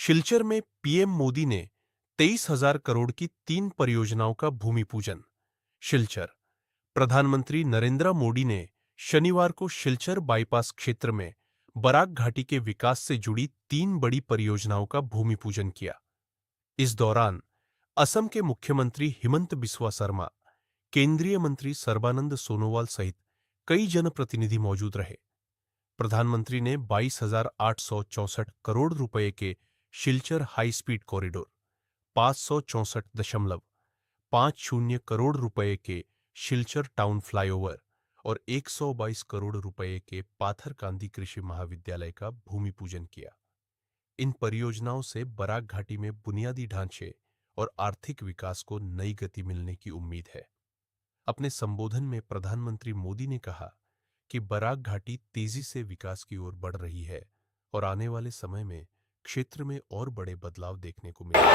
शिलचर में पीएम मोदी ने 23,000 करोड़ की 3 परियोजनाओं का भूमि पूजन। शिलचर प्रधानमंत्री नरेंद्र मोदी ने शनिवार को शिलचर बाईपास क्षेत्र में बराक घाटी के विकास से जुड़ी 3 बड़ी परियोजनाओं का भूमि पूजन किया। इस दौरान असम के मुख्यमंत्री हिमंत बिस्वा शर्मा, केंद्रीय मंत्री सर्बानंद सोनोवाल सहित कई जनप्रतिनिधि मौजूद रहे। प्रधानमंत्री ने 22,864 करोड़ रुपए के Silchar high speed corridor, 564.50 crore रुपए के शिलचर टाउन फ्लाईओवर और 122 करोड़ रुपए के पाथर कांदी कृषि महाविद्यालय का भूमि पूजन किया। इन परियोजनाओं से बराक घाटी में बुनियादी ढांचे और आर्थिक विकास को नई गति मिलने की उम्मीद है। अपने संबोधन में प्रधानमंत्री मोदी ने कहा कि बराक घाटी तेजी से विकास की ओर बढ़ रही है और आने वाले समय में क्षेत्र में और बड़े बदलाव देखने को मिलेंगे।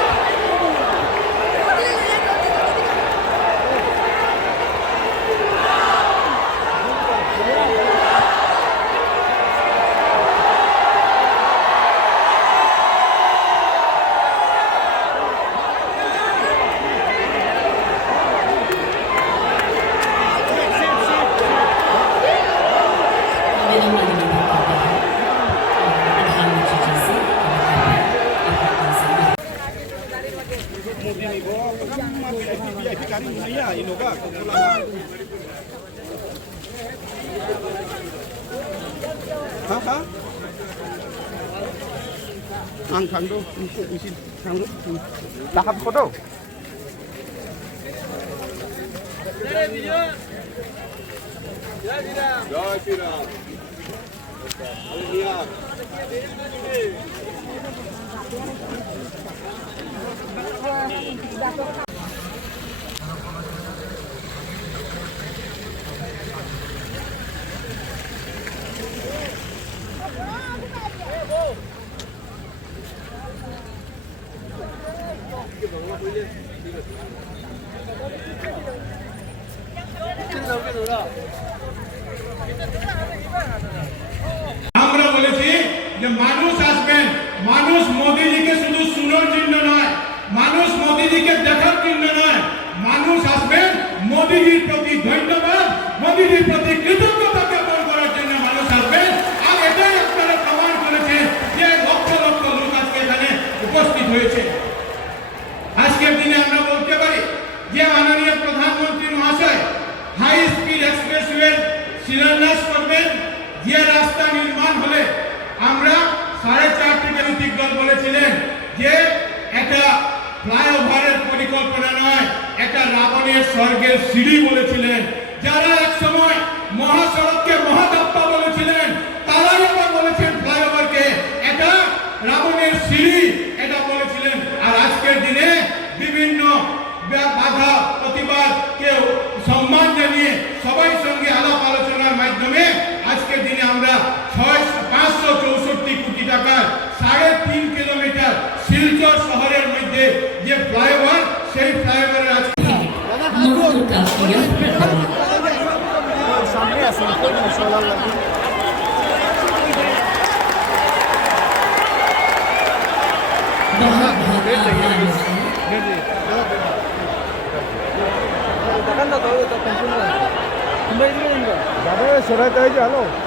Ang thangdo, isi thangdo, tahap ko daw. আমরা বলেছি যে মানুষ আসবেন, মানুষ মোদিজিকে শুধু শুনোর জন্য নয়, মানুষ মোদিজিকে দেখার জন্য নয়, মানুষ আসবেন মোদিজির প্রতি ধন্যবাদ, মোদিজির প্রতি কৃতজ্ঞতা জ্ঞাপন করার জন্য মানুষ আসবেন। আর এটাই আপনারা প্রমাণ করেছেন যে লক্ষ লক্ষ লোক আজকে এখানে উপস্থিত হয়েছে। আজকের দিনে আমরা বলতে পারি যে মাননীয় প্রধানমন্ত্রী মহাশয় হাই স্পিড এক্সপ্রেসওয়ে শিলান্যাস করবেন। যে রাস্তা নির্মাণ হলে আমরা 4.5 রাজনৈতিক দল বলেছিলেন যে এটা ফ্লাইওভারের পরিকল্পনা নয়, এটা রাবণের স্বর্গের সিঁড়ি বলেছিলেন। যারা এক সময় মহাসড়ককে মহাদাপ্পা বলেছিলেন তারাই আবার বলেছেন ফ্লাইওভারকে এটা রাবণের সিঁড়ি এটা বলেছিলেন। আর আজকের দিনে বিভিন্ন বাধা প্রতিবাদ কেউ সম্মান জানিয়ে সবাই সঙ্গে আলাপ আলোচনার মাধ্যমে আজকের দিনে আমরা 564 কোটি টাকার 3.5 কিলোমিটার শিলচর শহরের মধ্যে যে ফ্লাইওভার সেই ফ্লাইওভারের আজকে সামনে আছে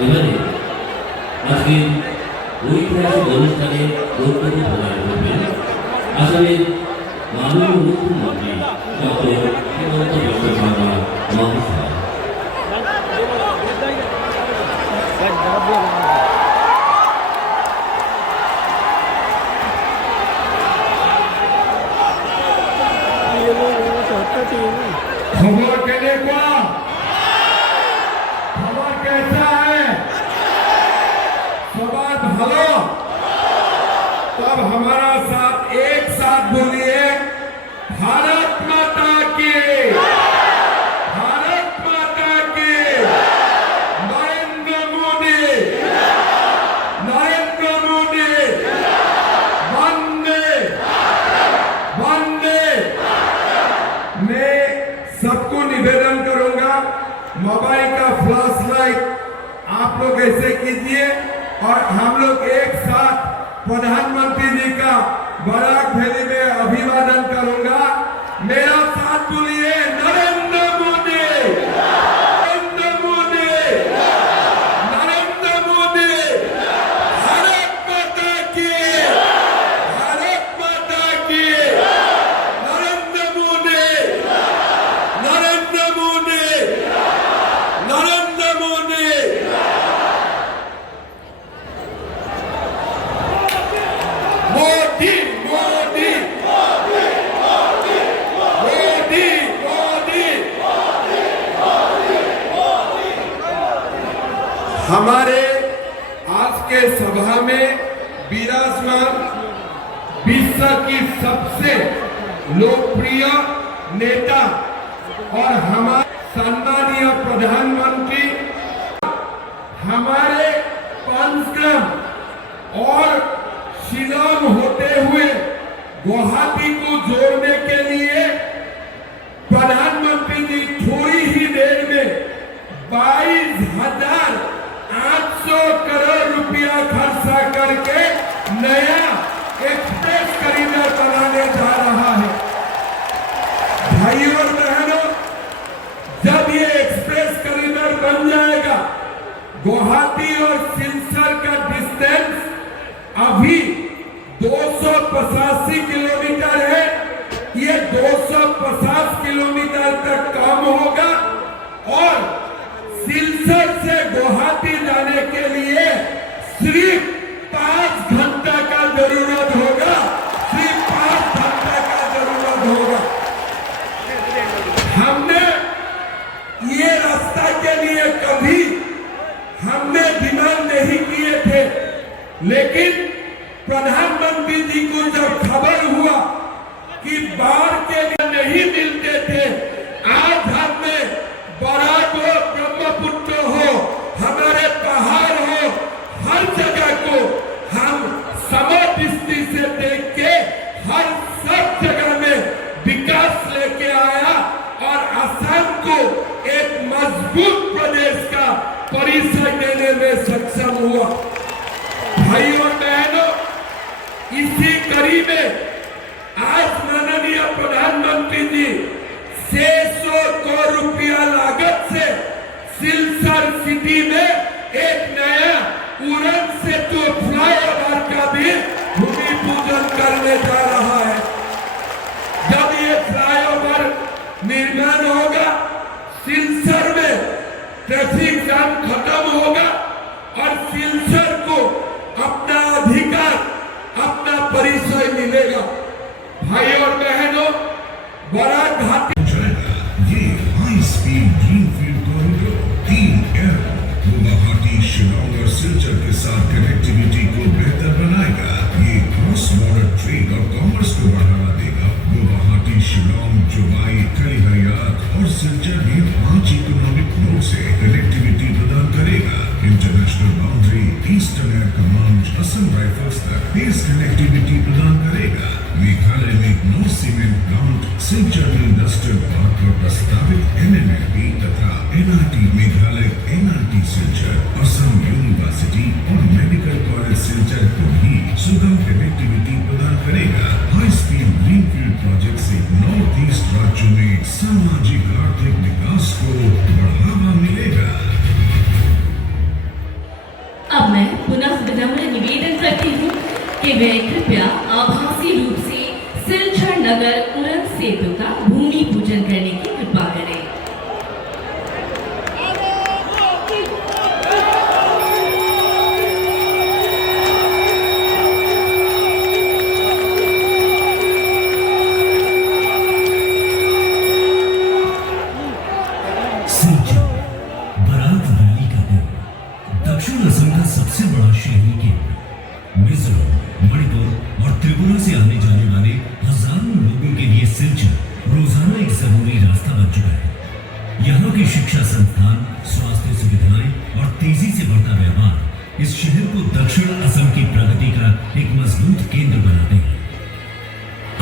এবারে আজকে ঐতিহাসিক অনুষ্ঠানে বক্তব্য প্রদান করবেন আসামের মাননীয় মুখ্যমন্ত্রী ডক্টর হিমন্ত বিশ্ব শর্মা মহাশয়। खबर कहने को खबर कैसा है? सवाल भलो तब हमारा साथ एक साथ बोलिए भारत माता की, भारत माता की। नरेंद्र मोदी, नरेंद्र मोदी, वंदे वंदे। मैं सबको निवेदन करूंगा मोबाइल का फ्लैश लाइट आप लोग ऐसे कीजिए और हम लोग एक साथ प्रधानमंत्री जी का बराक वैली में अभिवादन करूंगा। मेरा साथ बोलिए, नरेंद्र मोदी, नरेंद्र मोदी, नरेंद्र मोदी, भारत माता की, भारत माता की, नरेंद्र मोदी, नरेंद्र मोदी, नरेंद्र मोदी। मोदी मोदी मोदी मोदी। हमारे आज के सभा में विराजमान विश्व की सबसे लोकप्रिय नेता और हमारे सम्मानीय प्रधानमंत्री हमारे पंचग्राम और शिलांग होते हुए गुवाहाटी को जोड़ने के लिए प्रधानमंत्री जी थोड़ी ही देर में 22,800 करोड़ रुपया खर्चा करके नया एक्सप्रेस कॉरिडोर बनाने जा रहा है। भाइयों और बहनों, जब ये एक्सप्रेस कॉरिडोर बन जाएगा, गुवाहाटी और सिलचर का डिस्टेंस अभी 285 किलोमीटर है, ये 250 किलोमीटर तक कम होगा और सिलचर से गुवाहाटी जाने के लिए सिर्फ 5 घंटा का जरूरत होगा, सिर्फ 5 घंटा का जरूरत होगा। हमने ये रास्ता के लिए कभी हमने डिमांड नहीं किए थे, लेकिन प्रधानमंत्री जी को जब खबर हुआ कि बाढ़ के लिए नहीं मिलते थे, आज हमें बराक हो, ब्रह्मपुत्र हो, हमारे पहाड़ हो, हर जगह को हम समदृष्टि से देख के हर सब जगह में विकास लेके आया और असम को एक मजबूत प्रदेश का परिचय देने में सक्षम हुआ। भाइयों और बहनों, इसी कड़ी में आज माननीय प्रधानमंत्री जी 600 करोड़ रुपया लागत से सिलचर सिटी में एक नया उड़न सेतु फ्लाईओवर का भी भूमि पूजन करने जा रहा है। जब ये फ्लाईओवर निर्माण होगा, सिलचर में ट्रैफिक जाम खत्म होगा और सिलचर को अपना अधिकार, अपना परिचय मिलेगा। भाई और बहनों, बराक घाटी ये high speed greenfield corridor 3 airport Guwahati, Shillong और सिलचर के साथ कनेक्टिविटी को बेहतर बनाएगा। ये क्रॉस बॉर्डर ट्रेड और कॉमर्स को बढ़ावा देगा। गुवाहाटी, शिलांग, जुबाई, कलिहयात और सिलचर में 5 इकोनॉमिक नोड से कनेक्टिविटी प्रदान करेगा। International boundary, eastern air command, Assam rifles तक तेज कनेक्टिविटी प्रदान करेगा। मेघालय में 9 सीमेंट प्लांट, सिलचर में इंडस्ट्रियल पार्क और प्रस्तावित NMLP तथा NRT Meghalaya, NRT Silchar, Assam university और मेडिकल कॉलेज सिलचर को भी सुगम कनेक्टिविटी प्रदान करेगा। हाई स्पीड ग्रीनफील्ड प्रोजेक्ट से नॉर्थ ईस्ट राज्यों में सामाजिक आर्थिक विकास को बढ़ावा मिलेगा। अब मैं पुनः विनम्र निवेदन करती हूँ कि वे कृपया आभासी रूप से सिलचर नगर उड़न सेतु का भूमि पूजन करने की कृपा करें। सिलचर बराक वैली का दिन, दक्षिण असम का सबसे बड़ा शहरी केंद्र, मिजोरम, मणिपुर और त्रिपुरा से आने जाने वाले हजारों लोगों के लिए सिलचर रोजाना एक जरूरी रास्ता बन चुका है। यहाँ के शिक्षा संस्थान, स्वास्थ्य सुविधाएं और तेजी से बढ़ता व्यापार इस शहर को दक्षिण असम की प्रगति का एक मजबूत केंद्र बनाते हैं।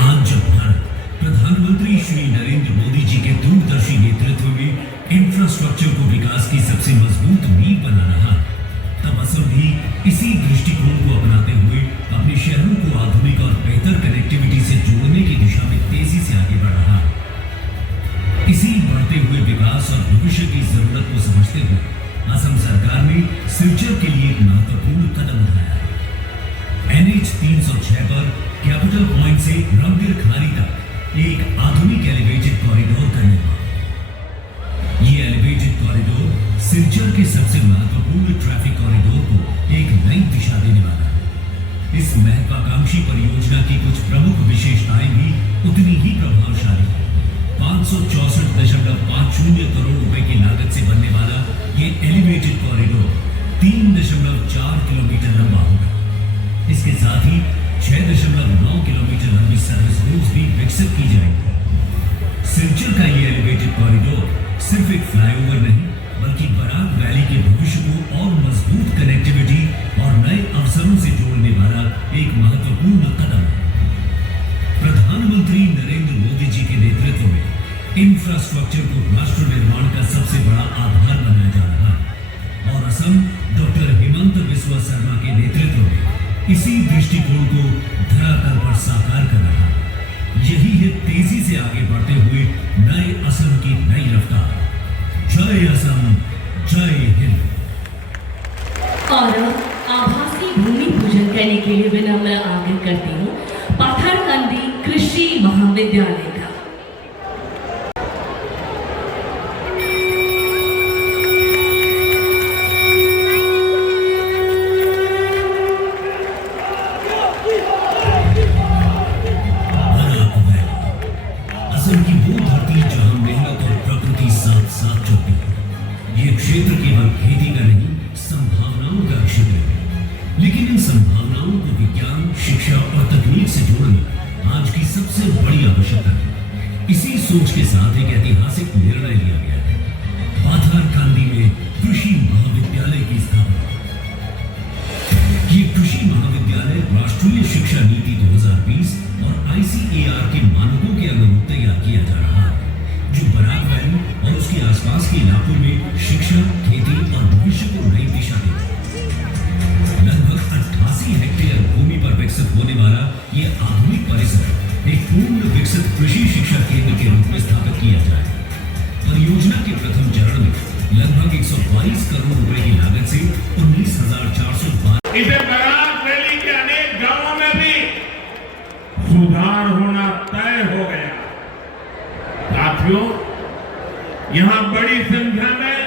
आज जब भारत प्रधानमंत्री श्री नरेंद्र मोदी जी के दूरदर्शी नेतृत्व में इंफ्रास्ट्रक्चर को विकास की सबसे मजबूत नींव बना रहा है, तब असम भी इसी दृष्टिकोण को अपनाते हुए अपनी भविष्य की जरूरत को समझते हुए असम सरकार ने सिलचर के लिए एक महत्वपूर्ण कदम उठाया है। NH 306 पर कैपिटल पॉइंट से रंगीर खारी तक एक आधुनिक एलिवेटेड कॉरिडोर का निर्माण। ये एलिवेटेड कॉरिडोर सिलचर के सबसे महत्वपूर्ण ट्रैफिक कॉरिडोर को एक नई दिशा देने वाला है। इस महत्वाकांक्षी परियोजना की कुछ प्रमुख विशेषताएं भी उतनी ही प्रभावशाली है। 564.50 करोड़ रुपए की लागत से बनने वाला ये एलिवेटेड कॉरिडोर 3.4 किलोमीटर लंबा होगा। इसके साथ ही 6.9 किलोमीटर लंबी सर्विस रोड्स भी विकसित की जाएंगी। सिलचर का ये एलिवेटेड कॉरिडोर सिर्फ एक फ्लाईओवर नहीं बल्कि बराक वैली के भविष्य को और मजबूत कनेक्टिविटी और नए अवसरों से जोड़ने वाला एक महत्वपूर्ण कदम है। प्रधानमंत्री नरेंद्र मोदी जी के नेतृत्व में इंफ्रास्ट्रक्चर को राष्ट्र निर्माण का सबसे बड़ा आधार बनाया जा रहा है और असम डॉक्टर हिमंत बिस्वा शर्मा के नेतृत्व में इसी दृष्टिकोण को धरातल पर साकार कर रहा है। यही है तेजी से आगे बढ़ते हुए नए असम की नई रफ्तार। जय असम, जय हिंद। और आभासी भूमि पूजन करने के लिए विनम्र आग्रह करती हूँ पाथरकंदी कृषि महाविद्यालय का। असम की वो धरती जहां मेहनत और प्रकृति साथ साथ चलती है। ये क्षेत्र केवल खेती का नहीं संभावनाओं का क्षेत्र है, लेकिन इन संभावनाओं को विज्ञान, शिक्षा और तकनीक से जोड़ना आज की सबसे बड़ी आवश्यकता है। इसी सोच के साथ एक ऐतिहासिक निर्णय लिया गया है, पाथरकांदी में कृषि महाविद्यालय की स्थापना। ये कृषि महाविद्यालय राष्ट्रीय शिक्षा नीति 2020 और ICAR के मानकों के अनुरूप तैयार किया जा रहा है, जो बराक वैली और उसके आसपास के इलाकों में शिक्षा, खेती और भविष्य को नई दिशा देगा। लगभग 88 हेक्टेयर भूमि पर विकसित होने वाला ये आधुनिक परिसर एक पूर्ण विकसित कृषि शिक्षा केंद्र के रूप में स्थापित किया जाएगा। परियोजना के प्रथम चरण में लगभग 122 करोड़ रुपए की लागत से 19,412 इसे बराक वैली के अनेक गांवों में भी सुधार होना तय हो गया। साथियों, यहां बड़ी संख्या में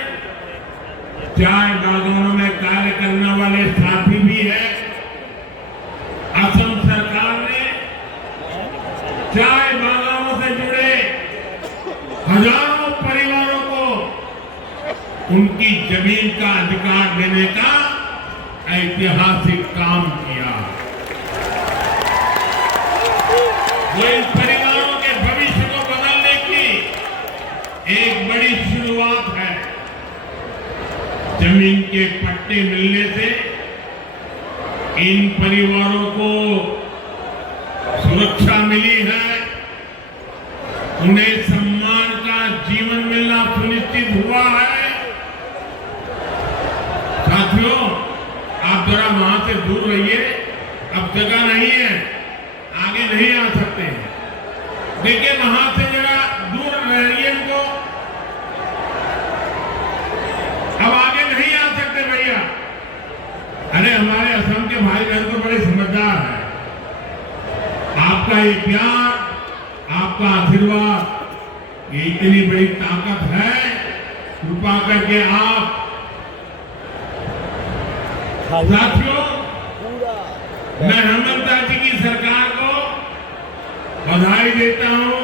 चाय बागानों में कार्य करने वाले साथी भी हैं। असम सरकार ने चाय बागानों से जुड़े हजारों परिवारों को उनकी जमीन का अधिकार देने का ऐतिहासिक काम किया। ये इन परिवारों के भविष्य को बदलने की एक बड़ी शुरुआत है। जमीन के पट्टे मिलने से इन परिवारों को सुरक्षा मिली है, उन्हें सम्मान का जीवन मिलना सुनिश्चित हुआ है। साथियों, आप जरा वहां से दूर रहिए, अब जगह नहीं है, आगे नहीं आ सकते हैं। देखिए वहां से जरा दूर रहिए इनको, अब आगे नहीं आ सकते भैया। अरे हमारे असम के भाई बहन तो बड़े समझदार हैं। आपका ये प्यार, आपका आशीर्वाद, ये इतनी बड़ी ताकत है। कृपा करके आप साथियों, मैं हेमंत जी की सरकार को बधाई देता हूं।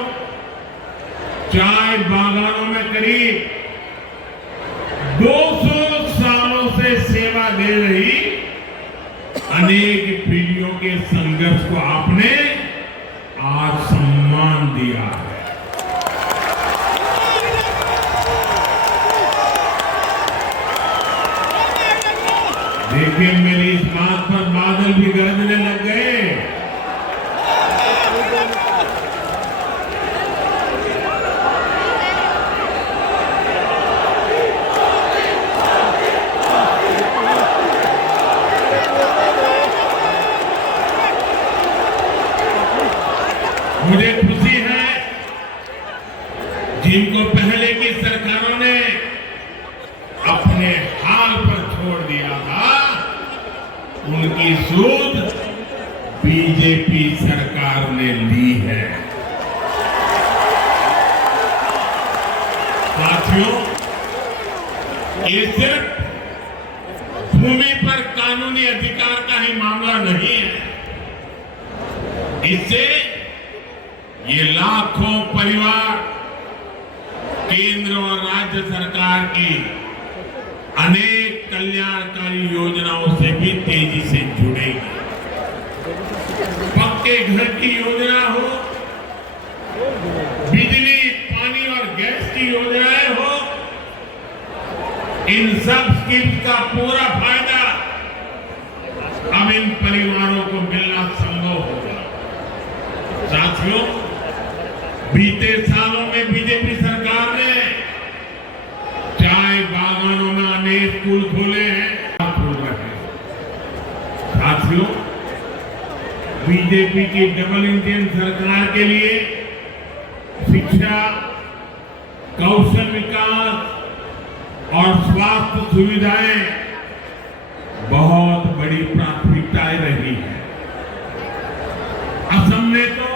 चाय बागानों में करीब 200 सालों से सेवा दे रही अनेक पीढ़ियों के संघर्ष को आपने आज सम्मान दिया है। देखिए मेरी इस बात पर बादल भी गरजने लग गए। मुझे खुशी है जिनको पहले की सरकारों ने तोड़ दिया था, उनकी सूद बीजेपी सरकार ने ली है। साथियों, ये सिर्फ भूमि पर कानूनी अधिकार का ही मामला नहीं है। इससे ये लाखों परिवार केंद्र और राज्य सरकार की अनेक कल्याणकारी योजनाओं से भी तेजी से जुड़ेगी। पक्के घर की योजना हो, बिजली, पानी और गैस की योजनाएं हो, इन सब स्कीम्स का पूरा फायदा अब इन परिवारों को मिलना संभव होगा। साथियों, बीते सालों में बीजेपी सरकार ने चाय बागानों में अनेक स्कूल खोले हैं, खोल रहे हैं। साथियों, बीजेपी की डबल इंजन सरकार के लिए शिक्षा, कौशल विकास और स्वास्थ्य सुविधाएं बहुत बड़ी प्राथमिकताएं रही है। असम में तो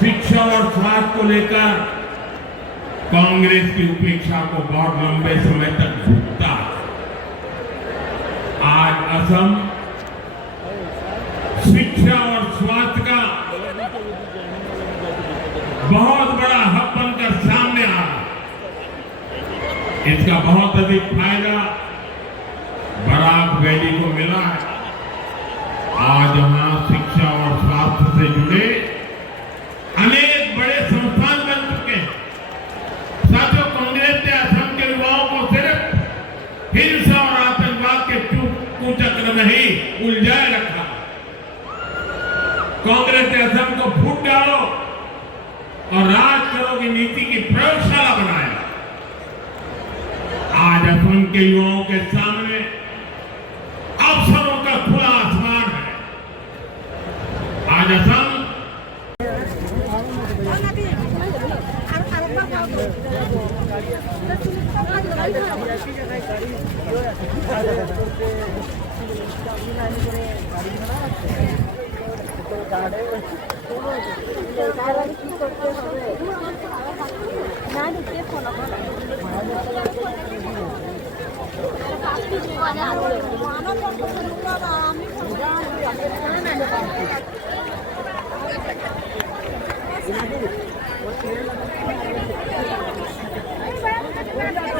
शिक्षा और स्वास्थ्य को लेकर कांग्रेस की उपेक्षा को बहुत लंबे समय तक भुगता। आज असम शिक्षा और स्वास्थ्य का बहुत बड़ा हब बनकर सामने आ रहा है। इसका बहुत अधिक फायदा बराक वैली को मिला है। आज वहां शिक्षा और स्वास्थ्य से जुड़े अनेक बड़े संस्थान बन चुके हैं। साथियों, कांग्रेस ने असम के युवाओं को सिर्फ हिंसा और आतंकवाद के कुचक्र में ही उलझाए रखा। कांग्रेस ने असम को फूट डालो और राज करो की नीति की प्रयोगशाला बनाया। आज असम के युवाओं के सामने अवसरों का खुला आसमान है। आज असम আমি